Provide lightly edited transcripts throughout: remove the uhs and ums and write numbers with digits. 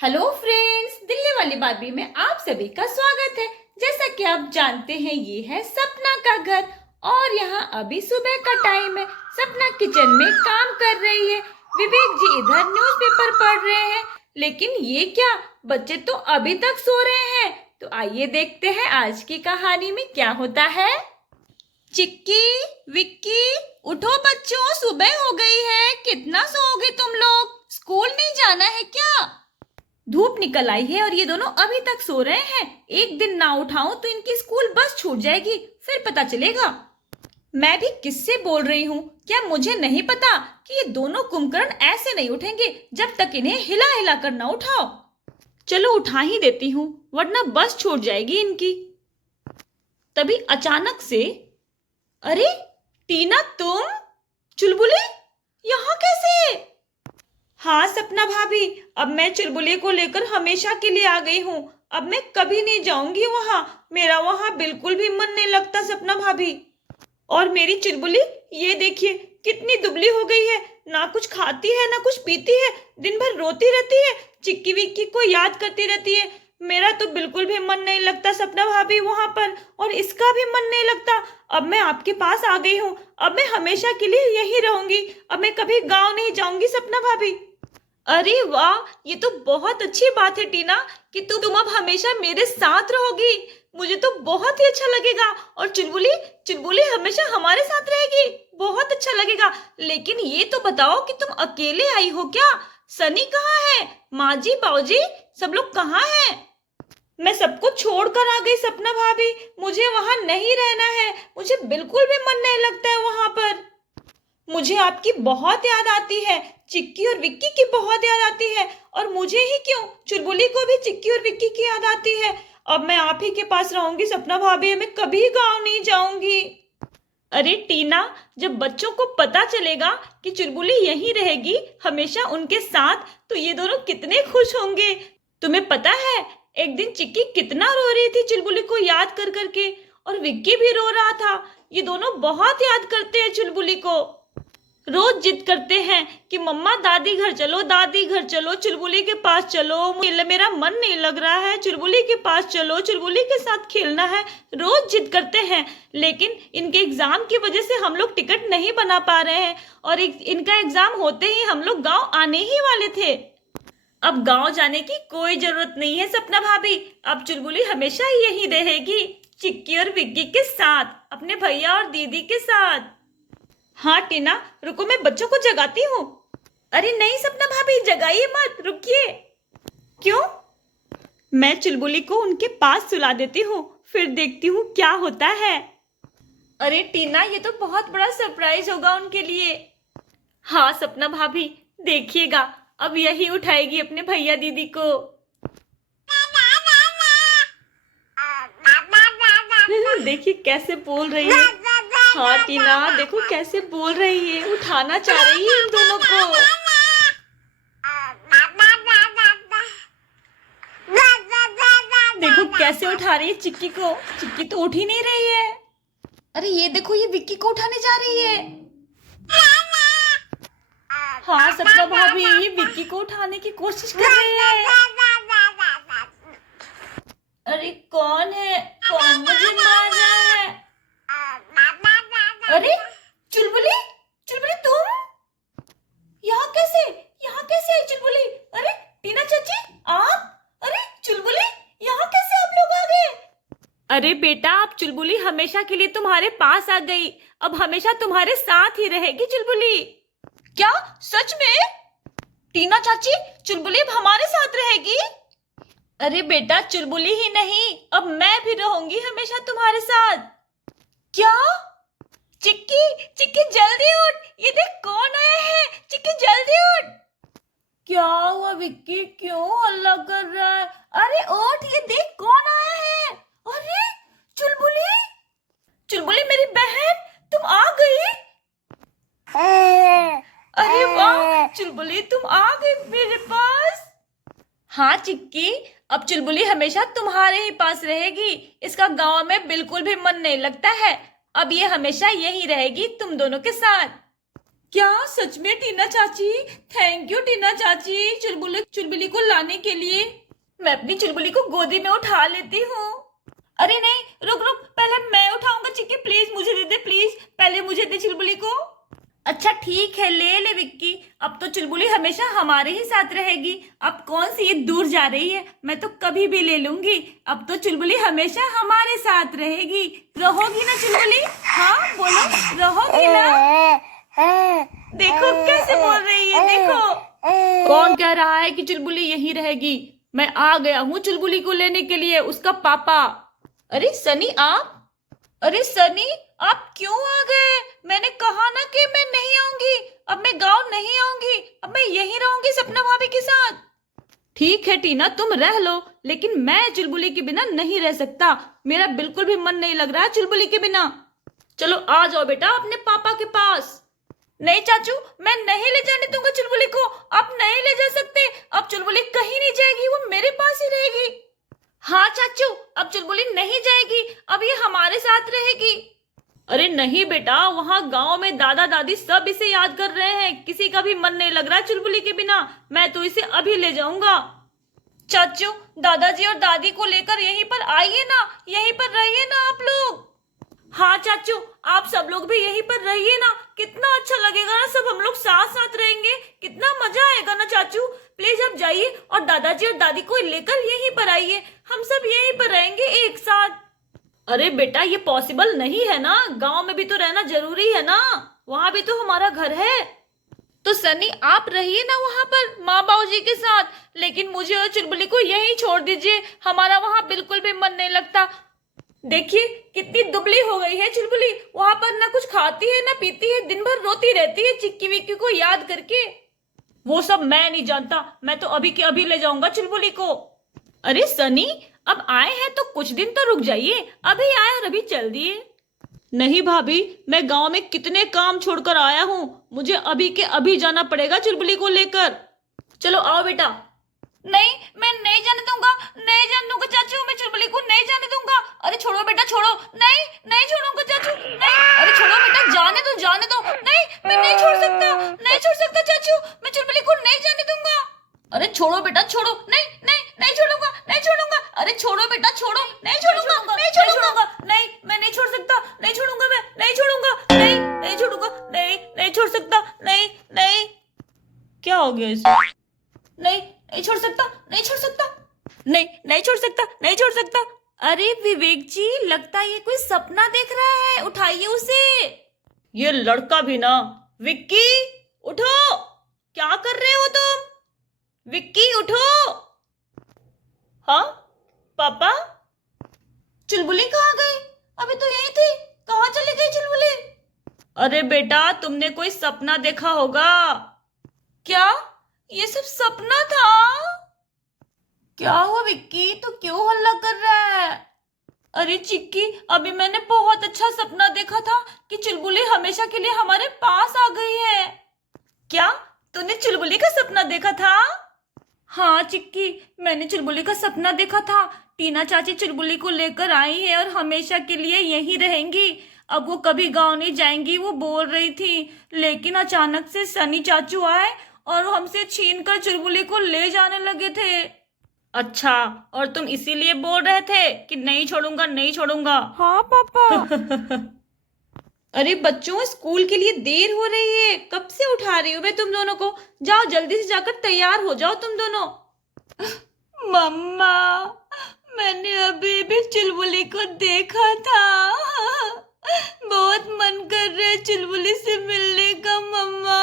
Hello friends, Delhi वाली Barbie में आप सभी का स्वागत है। जैसा कि आप जानते हैं, ये है सपना का घर और यहाँ अभी सुबह का टाइम है। सपना किचन में काम कर रही है, विवेक जी इधर न्यूज़पेपर पढ़ रहे हैं। लेकिन ये क्या, बच्चे तो अभी तक सो रहे हैं। तो आइए देखते हैं आज की कहानी में क्या होता है। चिक्की, विक्की, उठो बच्चों, सुबह हो गई है। कितना सोओगे तुम लोग? स्कूल नहीं जाना है क्या? धूप निकल आई है और ये दोनों अभी तक सो रहे हैं। एक दिन ना उठाऊं तो इनकी स्कूल बस छूट जाएगी, फिर पता चलेगा। मैं भी किससे बोल रही हूँ? क्या मुझे नहीं पता कि ये दोनों कुंभकर्ण ऐसे नहीं उठेंगे जब तक इन्हें हिला हिला कर ना उठाओ। चलो उठा ही देती हूँ, वरना बस छूट जाएगी इनकी। तभी अचानक से, अरे टीना, तुम? चुलबुली यहाँ कैसे? हाँ सपना भाभी, अब मैं चुलबुली को लेकर हमेशा के लिए आ गई हूँ। अब मैं कभी नहीं जाऊंगी वहां। मेरा वहां बिल्कुल भी मन नहीं लगता सपना भाभी। और मेरी चुलबुली, ये देखिए कितनी दुबली हो गई है। ना कुछ खाती है ना कुछ पीती है, दिन भर रोती रहती है, चिक्की विक्की को याद करती रहती है। मेरा तो बिल्कुल भी मन नहीं लगता सपना भाभी वहां पर, और इसका भी मन नहीं लगता। अब मैं आपके पास आ गई हूँ, अब मैं हमेशा के लिए यहीं रहूंगी। अब मैं कभी गाँव नहीं जाऊंगी सपना भाभी। अरे वाह, ये तो बहुत अच्छी बात है टीना कि तुम अब हमेशा मेरे साथ रहोगी। मुझे तो बहुत ही अच्छा लगेगा। और चुलबुली, चुलबुली हमेशा हमारे साथ रहेगी, बहुत अच्छा लगेगा। लेकिन ये तो बताओ कि तुम अकेले आई हो क्या? सनी कहाँ है? माँ जी, बाऊजी, सब लोग कहाँ हैं? मैं सबको छोड़कर आ गई सपना भाभी। मुझे वहां नहीं रहना है, मुझे बिल्कुल भी मन नहीं लगता है वहां पर। मुझे आपकी बहुत याद आती है, चिक्की और विक्की की बहुत याद आती है। और मुझे ही क्यों, चुलबुली को भी चिक्की और विक्की की याद आती है। अब मैं आप ही के पास रहूंगी सपना भाभी, मैं कभी गांव नहीं जाऊंगी। अरे टीना, जब बच्चों को पता चलेगा कि चुलबुली यहीं रहेगी हमेशा उनके साथ, तो ये दोनों कितने खुश होंगे। तुम्हें पता है, एक दिन चिक्की कितना रो रही थी चुलबुली को याद कर करके, और विक्की भी रो रहा था। ये दोनों बहुत याद करते हैं चुलबुली को। रोज जिद करते हैं कि मम्मा दादी घर चलो, दादी घर चलो, चुलबुली के पास चलो, मेरा मन नहीं लग रहा है, चुलबुली के पास चलो, चुलबुली के साथ खेलना है। रोज जिद करते हैं। लेकिन इनके एग्जाम की वजह से हम लोग टिकट नहीं बना पा रहे हैं, और इनका एग्जाम होते ही हम लोग गाँव आने ही वाले थे। अब गाँव जाने की कोई जरूरत नहीं है सपना भाभी। अब चुलबुली हमेशा ही यहीं रहेगी, चिक्की और विक्की के साथ, अपने भैया और दीदी के साथ। हाँ टीना, रुको मैं बच्चों को जगाती हूँ। अरे नहीं सपना भाभी, जगाइए मत, रुकिए। क्यों? मैं चुलबुली को उनके पास सुला देती हूँ, फिर देखती हूँ क्या होता है। अरे टीना, ये तो बहुत बड़ा सरप्राइज होगा उनके लिए। हाँ सपना भाभी, देखिएगा अब यही उठाएगी अपने भैया दीदी को। देखिए कैसे बोल रही है। हाँ टीना, देखो कैसे बोल रही है, उठाना चाह रही है इन दोनों को। देखो कैसे उठा रही है चिक्की को। चिक्की तो उठ ही नहीं रही है। अरे ये देखो, ये विक्की को उठाने जा रही है। हाँ सपना भाभी, ये विक्की को उठाने की कोशिश कर रही है। अरे कौन है, कौन मुझे मार रहा है? अरे चुलबुली, चुलबुली तुम यहाँ कैसे, यहाँ कैसे है चुलबुली? अरे टीना चाची, आप? अरे चुलबुली, यहाँ कैसे आप लोग आ गए? अरे बेटा, अब चुलबुली हमेशा के लिए तुम्हारे पास आ गई, अब हमेशा तुम्हारे साथ ही रहेगी चुलबुली। क्या, सच में? टीना चाची, चुलबुली अब हमारे साथ रहेगी? अरे बेटा, चुलबुली ही नहीं, अब मैं भी रहूंगी हमेशा तुम्हारे साथ। क्या? चिक्की, चिक्की जल्दी उठ, ये देख कौन आया है। चिक्की जल्दी उठ। क्या हुआ विक्की, क्यों हल्ला कर रहा है? अरे उठ, ये देख कौन आया है। अरे चुलबुली, चुलबुली मेरी बहन, तुम आ गई। अरे वाह चुलबुली, तुम आ गई मेरे पास। हाँ चिक्की, अब चुलबुली हमेशा तुम्हारे ही पास रहेगी। इसका गांव में बिल्कुल भी मन नहीं लगता है, अब ये हमेशा यही रहेगी तुम दोनों के साथ। क्या सच में टीना चाची? थैंक यू टीना चाची, चुलबुली को लाने के लिए। मैं अपनी चुलबुली को गोदी में उठा लेती हूँ। अरे नहीं, रुक रुक, पहले मैं उठाऊंगा। चिक्की प्लीज मुझे दे दे, प्लीज पहले मुझे दे चुलबुली को। अच्छा ठीक है, ले ले विक्की। अब तो चुलबुली हमेशा हमारे ही साथ रहेगी। अब कौन सी ये दूर जा रही है, मैं तो कभी भी ले लूंगी। अब तो चुलबुली हमेशा हमारे साथ रहेगी। रहोगी ना चुलबुली? हाँ बोलो, रहोगी ना? देखो कैसे बोल रही है, देखो। कौन कह रहा है कि चुलबुली यहीं रहेगी? मैं आ गया हूँ चुलबुली को लेने के लिए, उसका पापा। अरे सनी आप? अरे सनी आप क्यों आ गए? मैंने कहा ना कि मैं नहीं आऊंगी। अब मैं गांव नहीं आऊंगी, अब मैं यहीं रहूंगी सपना भाभी के साथ। ठीक है टीना, तुम रह लो, लेकिन मैं चुलबुली के बिना नहीं रह सकता। मेरा बिल्कुल भी मन नहीं लग रहा है चुलबुली के बिना। चलो आ जाओ बेटा अपने पापा के पास। नहीं चाचू, मैं नहीं ले जाने दूंगा चुलबुली को। आप नहीं ले जा सकते। अब चुलबुली कहीं नहीं जाएगी, वो मेरे पास ही रहेगी। हाँ चाचू, अब चुलबुली नहीं जाएगी, अब ये हमारे साथ रहेगी। अरे नहीं बेटा, वहाँ गांव में दादा दादी सब इसे याद कर रहे हैं। किसी का भी मन नहीं लग रहा है चुलबुली के बिना। मैं तो इसे अभी ले जाऊंगा। चाचू, दादाजी और दादी को लेकर यहीं पर आइए ना, यहीं पर रहिए ना आप लोग। हाँ चाचू, आप सब लोग भी यहीं पर रहिए ना। कितना अच्छा लगेगा ना, सब हम लोग साथ साथ रहेंगे। कितना मजा आएगा ना चाचू। प्लीज आप जाइए और दादाजी और दादी को लेकर यहीं पर आइए। हम सब यहीं पर रहेंगे एक साथ। अरे बेटा, ये पॉसिबल नहीं है ना। गांव में भी तो रहना जरूरी है ना, वहां भी तो हमारा घर है। तो सनी आप रहिए ना वहां पर माँ बाबू जी के साथ, लेकिन मुझे और चुलबुली को यहीं छोड़ दीजिए। हमारा वहां बिल्कुल भी मन नहीं लगता। देखिए कितनी दुबली हो गई है चुलबुली। वहां पर ना कुछ खाती है ना पीती है, दिन भर रोती रहती है चिक्की विक्की को याद करके। वो सब मैं नहीं जानता, मैं तो अभी के अभी ले जाऊंगा चुलबुली को। अरे सनी, अब आए हैं तो कुछ दिन तो रुक जाइए। अभी आए और अभी चल दिए। नहीं भाभी, मैं गांव में कितने काम छोड़कर आया हूँ। मुझे अभी के अभी जाना पड़ेगा चुलबुली को लेकर। चलो आओ बेटा। नहीं, मैं नहीं जाने दूंगा, नहीं जाने दूंगा चाचू, मैं चुलबुली को नहीं जाने दूंगा। अरे छोड़ो बेटा छोड़ो। नहीं, नहीं छोड़ूंगा चाचू, नहीं। अरे छोड़ो बेटा, जाने दो जाने दो। नहीं, मैं नहीं छोड़ सकता, नहीं छोड़ सकता चाचू, मैं चुलबुली को नहीं जाने दूंगा। अरे छोड़ो बेटा छोड़ो। नहीं नहीं नहीं छोड़ूंगा, नहीं छोड़ूंगा। अरे छोड़ो बेटा छोड़ो। नहीं छोड़ूंगा, नहीं छोड़ूंगा। नहीं, मैं नहीं छोड़ सकता, नहीं छोड़ूंगा, मैं नहीं छोड़ूंगा। नहीं, नहीं छोड़ूंगा, नहीं नहीं छोड़ सकता। नहीं नहीं, क्या हो गया इसे? नहीं, नहीं छोड़ सकता, नहीं छोड़ सकता। नहीं, नहीं छोड़ सकता, नहीं छोड़ सकता। अरे विवेक जी, लगता है ये कोई सपना देख रहा है, उठाइए उसे। ये लड़का भी ना। विक्की उठो, क्या कर रहे हो तुम? विक्की उठो। हाँ पापा, चुलबुली कहाँ गई? अभी तो यही थी, कहाँ चली गई चुलबुली? अरे बेटा, तुमने कोई सपना देखा होगा। क्या ये सब सपना था? क्या हुआ विक्की, तो क्यों हल्ला कर रहा है? अरे चिक्की, अभी मैंने बहुत अच्छा सपना देखा था कि चुलबुली हमेशा के लिए हमारे पास आ गई है। क्या तूने चुलबुली का सपना देखा था? हाँ चिक्की, मैंने चुलबुली का सपना देखा था। टीना चाची चुलबुली को लेकर आई है और हमेशा के लिए यहीं रहेंगी। अब वो कभी गांव नहीं जाएंगी, वो बोल रही थी। लेकिन अचानक से सनी चाचू आए और हमसे छीन कर चुलबुली को ले जाने लगे थे। अच्छा, और तुम इसीलिए बोल रहे थे कि नहीं छोड़ूंगा, नहीं छोड़ूंगा? हाँ पापा। अरे बच्चों, स्कूल के लिए देर हो रही है, कब से उठा रही हूँ मैं तुम दोनों को। जाओ जल्दी से जाकर तैयार हो जाओ तुम दोनों। मम्मा, मैंने अभी भी चुलबुली को देखा था। बहुत मन कर रहा है चुलबुली से मिलने का मम्मा।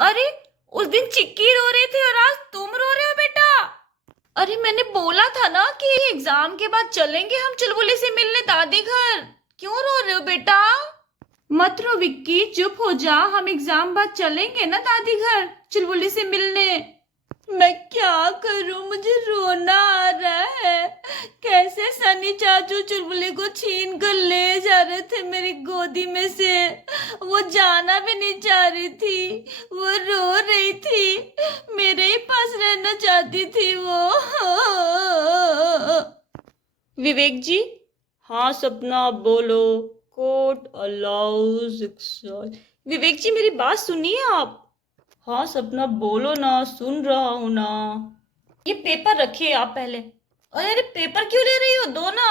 अरे उस दिन चिक्की रो रही थी और आज तुम रो रहे हो बेटा। अरे मैंने बोला था ना कि एग्जाम के बाद चलेंगे हम चुलबुली से मिलने दादी घर। क्यों रो रहे हो बेटा? मत रो विक्की, चुप हो जा। हम एग्जाम बाद चलेंगे ना दादी घर चुलबुली से मिलने। मैं क्या करूं, मुझे रोना आ रहा है। कैसे सनी चाचू चुलबुली को छीन कर ले जा रहे थे मेरी गोदी में से। वो जाना भी नहीं चाह रही थी, वो रो रही थी, मेरे ही पास रहना चाहती थी वो। विवेक जी। हाँ सपना बोलो। Court allows. विवेक जी मेरी बात सुनिए आप। हाँ सपना बोलो ना, सुन रहा हूं ना। ये पेपर रखिए आप पहले। अरे पेपर क्यों ले रही हो, दो ना।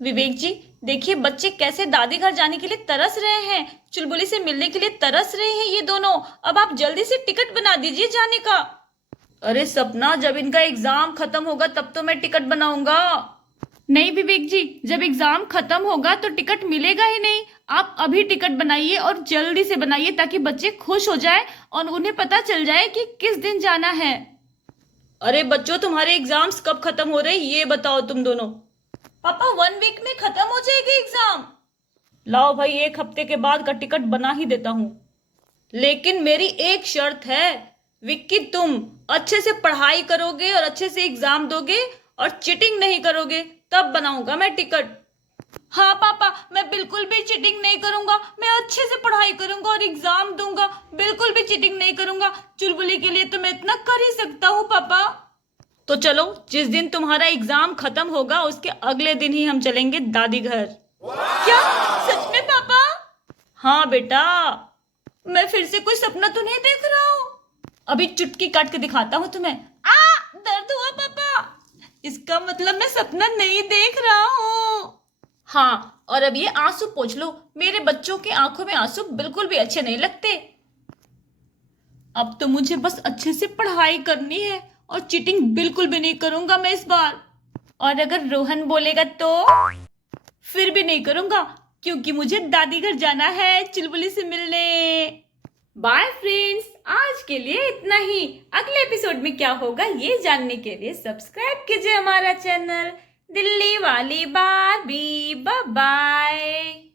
विवेक जी देखिए बच्चे कैसे दादी घर जाने के लिए तरस रहे हैं, चुलबुली से मिलने के लिए तरस रहे हैं ये दोनों। अब आप जल्दी से टिकट बना दीजिए जाने का। अरे सपना जब इनका एग्जाम खत्म होगा तब तो मैं टिकट बनाऊंगा। नहीं विवेक जी, जब एग्जाम खत्म होगा तो टिकट मिलेगा ही नहीं। आप अभी टिकट बनाइए और जल्दी से बनाइए ताकि बच्चे खुश हो जाए और उन्हें पता चल जाए कि किस दिन जाना है। अरे बच्चों तुम्हारे एग्जाम्स कब खत्म हो रहे ये बताओ तुम दोनों। पापा 1 वीक में खत्म हो जाएगी एग्जाम। लाओ भाई 1 हफ्ते के बाद का टिकट बना ही देता हूं, लेकिन मेरी एक शर्त है विक्की, तुम अच्छे से पढ़ाई करोगे और अच्छे से एग्जाम दोगे और चीटिंग नहीं करोगे तब बनाऊंगा मैं टिकट। हाँ पापा मैं बिल्कुल भी चीटिंग नहीं करूंगा, मैं अच्छे से पढ़ाई करूंगा और एग्जाम दूंगा, बिल्कुल भी चीटिंग नहीं करूंगा। चुलबुली के लिए तो मैं इतना कर ही सकता हूँ पापा। तो चलो जिस दिन तुम्हारा एग्जाम खत्म होगा उसके अगले दिन ही हम चलेंगे दादी घर। क्या सच में पापा? हाँ बेटा, मैं फिर से कोई सपना तो नहीं देख रहा हूँ? अभी चुटकी काट के दिखाता हूँ तुम्हें। दर्द हुआ पापा। इसका मतलब मैं सपना नहीं देख रहा हूँ। हाँ और अब ये आंसू पोंछ लो, मेरे बच्चों की आंखों में आंसू बिल्कुल भी अच्छे नहीं लगते। अब तो मुझे बस अच्छे से पढ़ाई करनी है और चीटिंग बिल्कुल भी नहीं करूंगा मैं इस बार। और अगर रोहन बोलेगा तो फिर भी नहीं करूंगा, क्योंकि मुझे दादी घर जाना है चुलबुली से मिलने। बाय फ्रेंड्स, आज के लिए इतना ही। अगले एपिसोड में क्या होगा ये जानने के लिए सब्सक्राइब कीजिए हमारा चैनल दिल्ली वाली बार्बी। Bye bye.